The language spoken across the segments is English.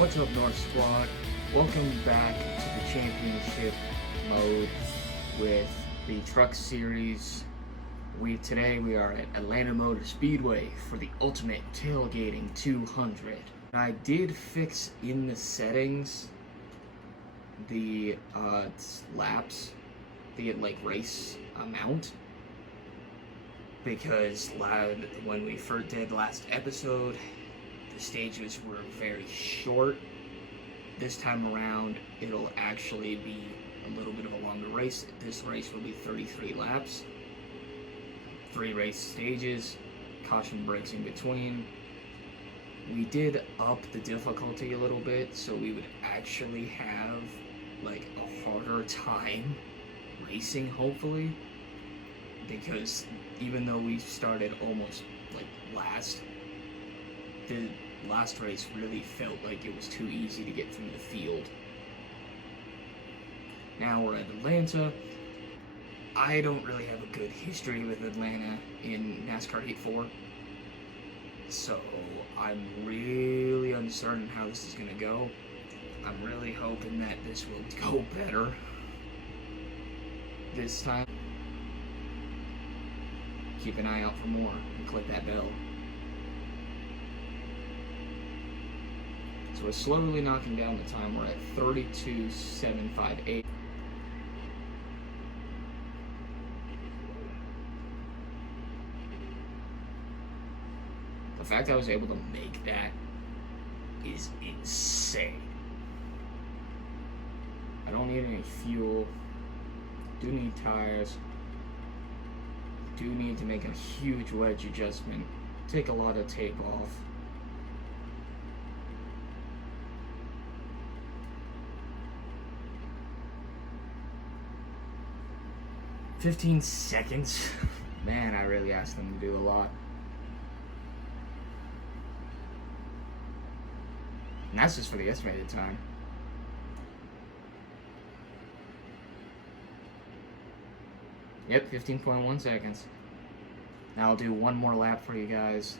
What's up, North Squad? Welcome back to the championship mode with the Truck Series. Today we are at Atlanta Motor Speedway for the Ultimate Tailgating 200. I did fix in the settings the laps, the race amount, because when we first did last episode, the stages were very short. This time around, it'll actually be a little bit of a longer race. This race will be 33 laps, 3 race stages, caution breaks in between. We did up the difficulty a little bit, so we would actually have a harder time racing, hopefully, because even though we started almost last, the last race really felt like it was too easy to get through the field. Now we're at Atlanta. I don't really have a good history with Atlanta in NASCAR Heat 4, so I'm really uncertain how this is going to go. I'm really hoping that this will go better this time. Keep an eye out for more and click that bell. So we're slowly knocking down the time. We're at 32.758. The fact I was able to make that is insane. I don't need any fuel. Do need tires. Do need to make a huge wedge adjustment. Take a lot of tape off. "15 seconds? Man, I really asked them to do a lot. And that's just for the estimated time. Yep, 15.1 seconds. Now I'll do one more lap for you guys,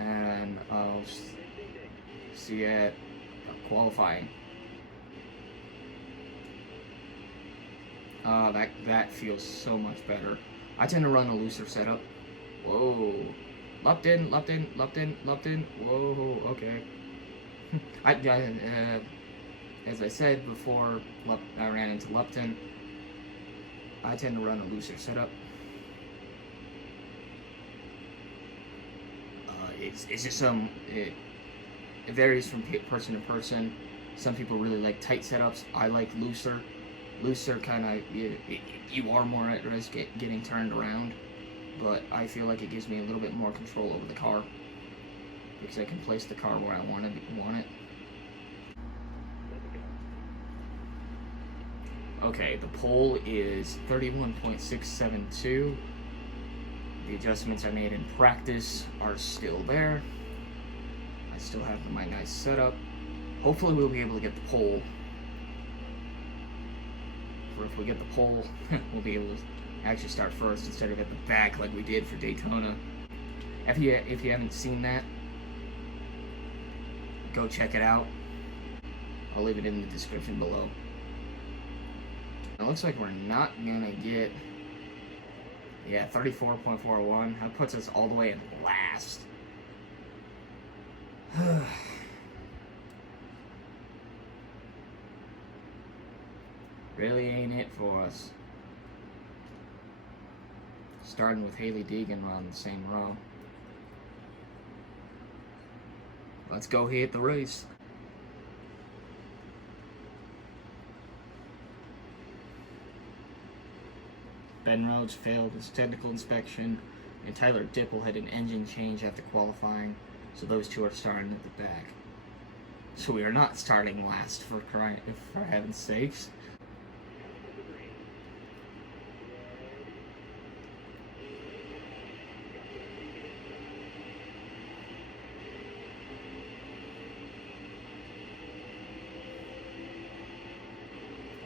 and I'll see you at qualifying. That feels so much better. I tend to run a looser setup. Whoa. Lupped in. Whoa, okay. As I said before, I ran into Lupton. I tend to run a looser setup. It's just it varies from person to person. Some people really like tight setups. I like looser. Looser kind of, you are more at risk getting turned around, but I feel like it gives me a little bit more control over the car because I can place the car where I want it. Okay, the pole is 31.672. The adjustments I made in practice are still there. I still have my nice setup. Hopefully we'll be able to get the pole. Or if we get the pole, we'll be able to actually start first instead of at the back like we did for Daytona. If you haven't seen that, go check it out. I'll leave it in the description below. It looks like we're not gonna get, 34.41. That puts us all the way in last. Really ain't it for us. Starting with Haley Deegan on the same row. Let's go hit the race. Ben Rhodes failed his technical inspection, and Tyler Dipple had an engine change after qualifying, so those two are starting at the back. So we are not starting last, for heaven's sakes.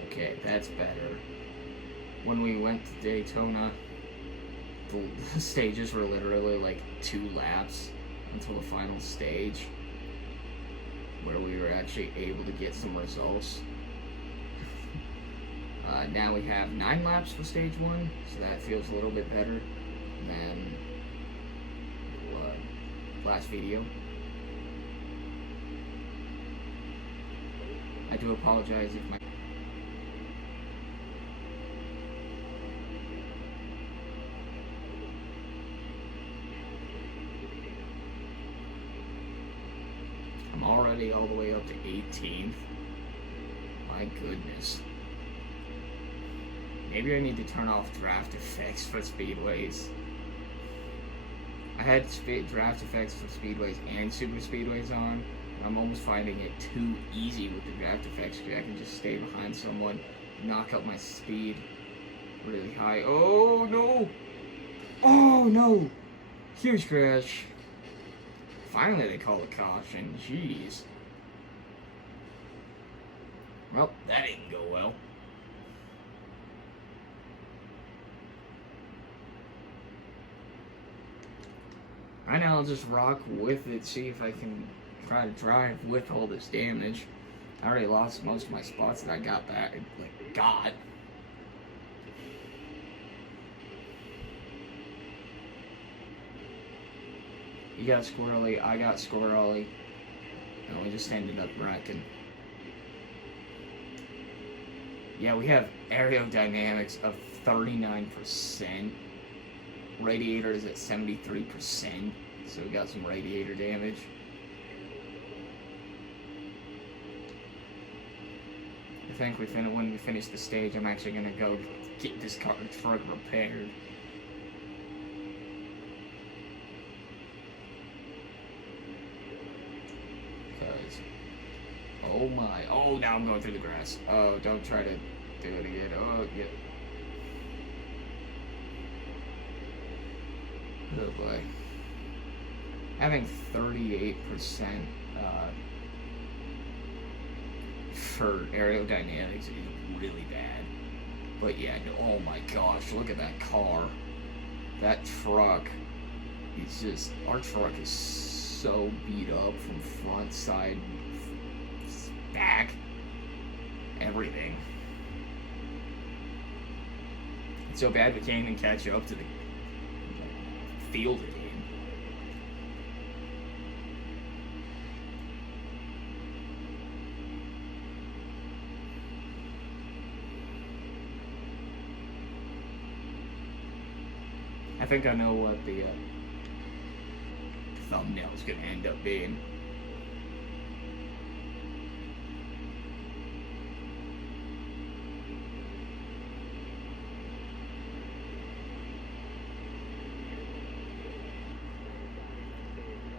Okay, that's better. When we went to Daytona, the stages were literally 2 laps until the final stage, where we were actually able to get some results. Now we have 9 laps for stage 1, so that feels a little bit better than last video. I do apologize if my I'm already all the way up to 18th. My goodness. Maybe I need to turn off draft effects for speedways. I had draft effects for speedways and super speedways on, and I'm almost finding it too easy with the draft effects because I can just stay behind someone, knock up my speed really high. Oh no! Oh no! Huge crash. Finally they call a caution. Jeez. Well, that didn't go well. I know, I'll just rock with it, see if I can try to drive with all this damage. I already lost most of my spots that I got back, You got squirrely, I got squirrely, and we just ended up wrecking. Yeah, we have aerodynamics of 39%. Radiator is at 73%, so we got some radiator damage. I think when we finish the stage, I'm actually gonna go get this truck repaired. Because, oh my, oh now I'm going through the grass. Oh, don't try to do it again. Oh, yeah. Oh boy. Having 38% for aerodynamics is really bad. But yeah, oh my gosh, look at that car. That truck is just, our truck is so beat up from front, side, back, everything. It's so bad we can't even catch up to the field it in. I think I know what the thumbnail is going to end up being.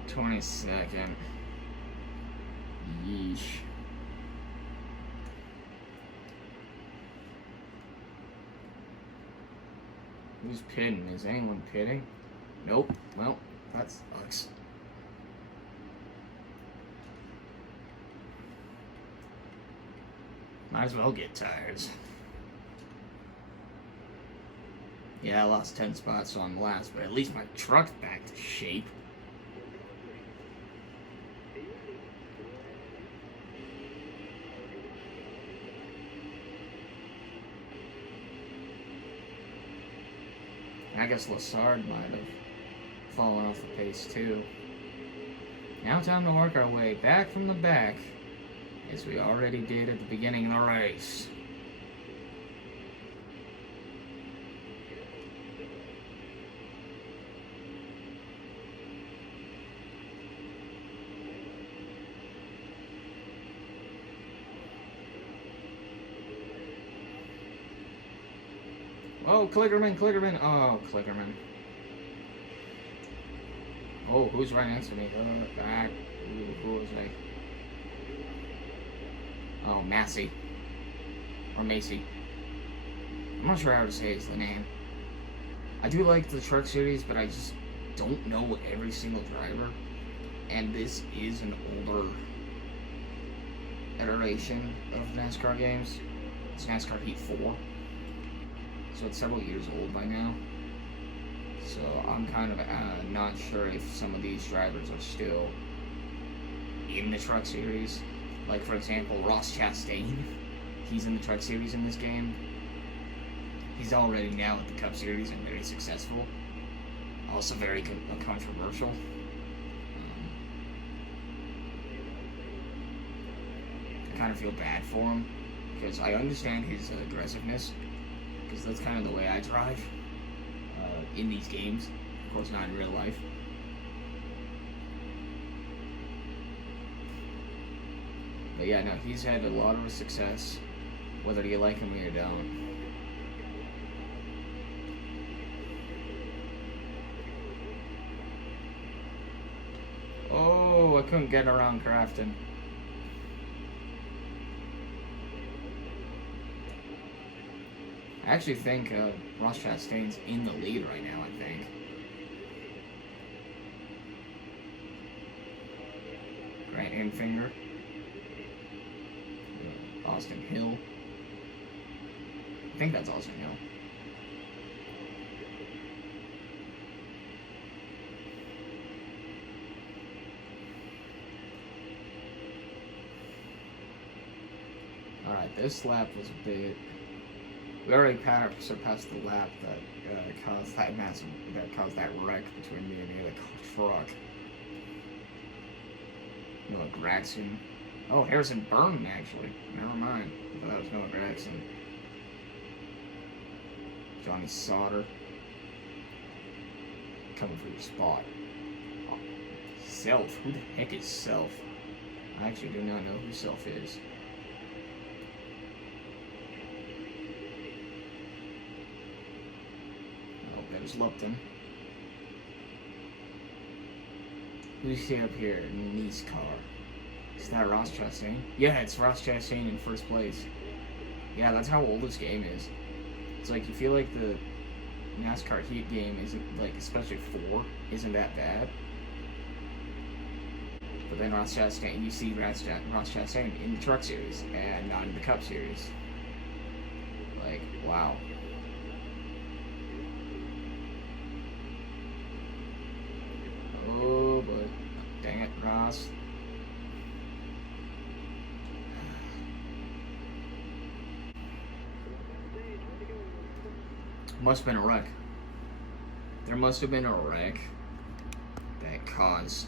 $22nd. Yeesh. Who's pitting? Is anyone pitting? Nope. Well, that sucks. Might as well get tires. Yeah, I lost 10 spots on last, but at least my truck's back to shape. I guess Lassard might have fallen off the pace too. Now time to work our way back from the back, as we already did at the beginning of the race. Oh, Clickerman. Oh, Clickerman. Oh, who's right next to me? Back. Who was I? Oh, Massey. Or Macy. I'm not sure how to say the name. I do like the truck series, but I just don't know every single driver. And this is an older iteration of NASCAR games. It's NASCAR Heat 4. So it's several years old by now. So I'm kind of not sure if some of these drivers are still in the Truck Series. Like, for example, Ross Chastain. He's in the Truck Series in this game. He's already now at the Cup Series and very successful. Also very controversial. I kind of feel bad for him, because I understand his aggressiveness, because that's kind of the way I drive in these games. Of course, not in real life. But yeah, no, he's had a lot of success, whether you like him or you don't. Oh, I couldn't get around Crafton. I actually think Ross Chastain's in the lead right now, I think. Grant Enfinger. Austin Hill. I think that's Austin Hill. Alright, this lap was a bit... We already surpassed the lap that caused that wreck between me and the other truck. Noah Gragson. Oh, Harrison Burton, actually. Never mind. I thought that was Noah Gragson. Johnny Sauter. Coming for your spot. Oh, Self. Who the heck is Self? I actually do not know who Self is. There's Lupton. Who's here up here? NASCAR. Is that Ross Chastain? Yeah, it's Ross Chastain in first place. Yeah, that's how old this game is. It's like, you feel like the NASCAR Heat game isn't, like, especially 4, isn't that bad. But then Ross Chastain, you see Ross Chastain in the Truck Series and not in the Cup Series. Like, wow. Oh, but dang it, Ross. Must have been a wreck. There must have been a wreck that caused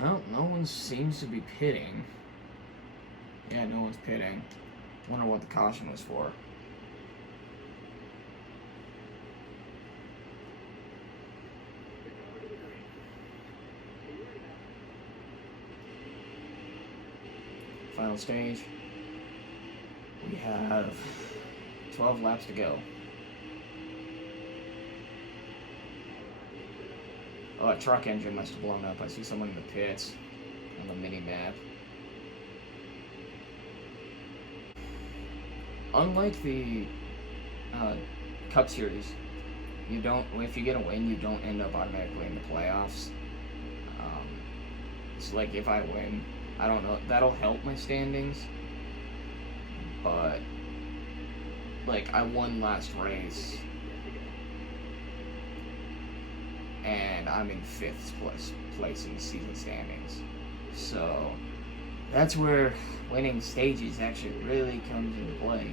well, no one seems to be pitting. Yeah, no one's pitting. Wonder what the caution was for. Final stage. We have 12 laps to go. Oh, a truck engine must have blown up. I see someone in the pits on the mini map. Unlike the Cup Series, you don't. If you get a win, you don't end up automatically in the playoffs. So, like, if I win, I don't know. That'll help my standings. But, like, I won last race, and I'm in 5th place in the season standings. So that's where winning stages actually really comes into play,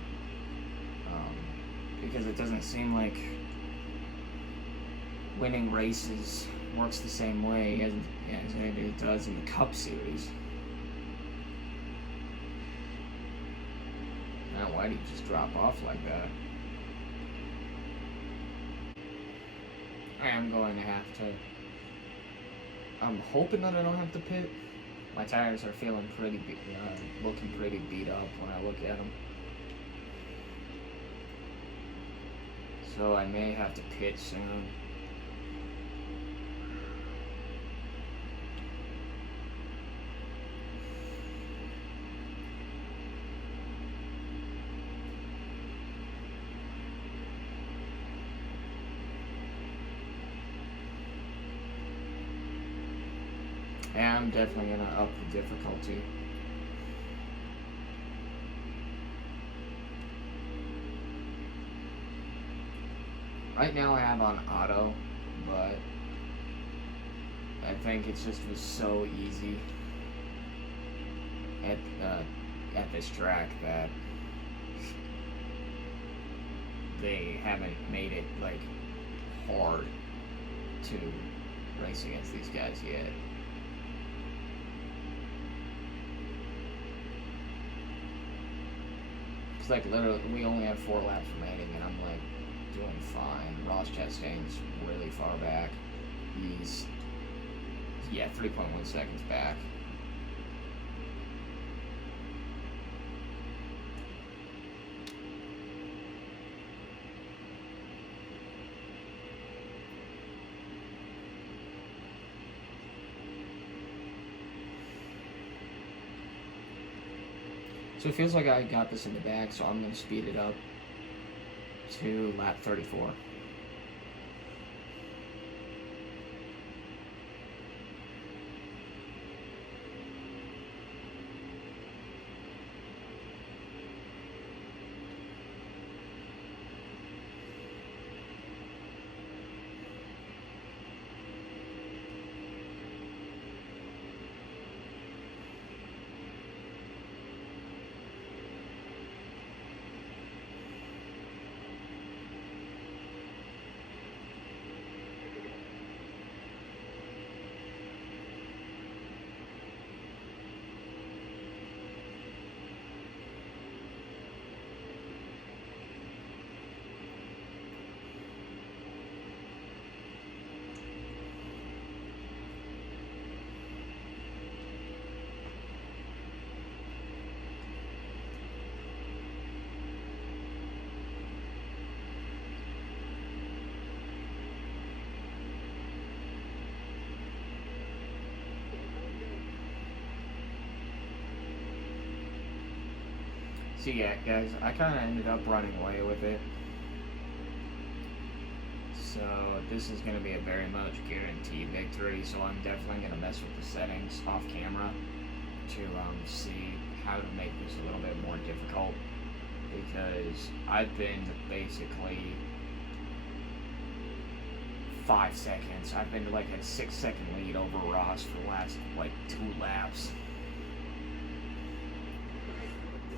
because it doesn't seem like winning races works the same way as it does in the Cup Series. Now, why do you just drop off like that? I am going to have to... I'm hoping that I don't have to pit. My tires are feeling pretty, looking pretty beat up when I look at them. So I may have to pit soon. And I'm definitely going to up the difficulty. Right now I have on auto, but I think it just was so easy at this track that they haven't made it like hard to race against these guys yet. It's like literally we only have 4 laps remaining and I'm like doing fine. Ross Chastain's really far back. He's 3.1 seconds back. So it feels like I got this in the bag, so I'm going to speed it up to lap 34. So yeah, guys, I kind of ended up running away with it. So this is going to be a very much guaranteed victory. So I'm definitely going to mess with the settings off camera to see how to make this a little bit more difficult. Because I've been basically 5 seconds. I've been like a 6-second lead over Ross for the last like 2 laps.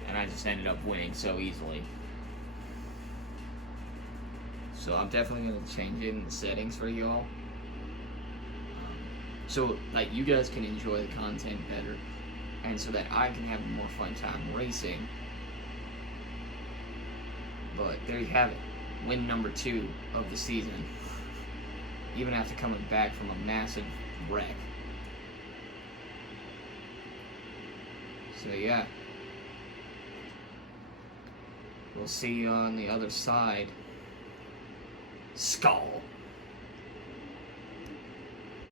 And I just ended up winning so easily. So I'm definitely going to change it in the settings for y'all. So like you guys can enjoy the content better. And so that I can have a more fun time racing. But there you have it. Win number 2 of the season. Even after coming back from a massive wreck. So yeah. We'll see you on the other side. Skull.